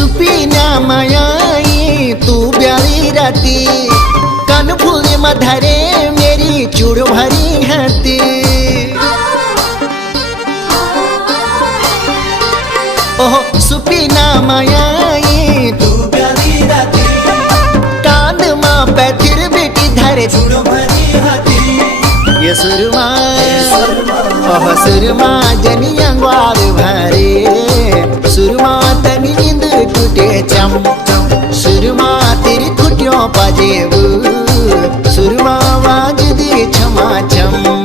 सुपीना मायाई तू ब्यारी राती कन फूले मधरे मेरी चूड़ भरी हाथी। ओह सुपीना मायाई तू प्यारी राती कांद माँ पैथिर बेटी धरे चूड़ भरी हाथी। ये सुरमा ओह सुरमा जनिया ग्वार भरे सुरमा तनी नींद टूटे चम सुरमा तेरी खुटियों पजेबू सुरमा वाज दे छमा छम।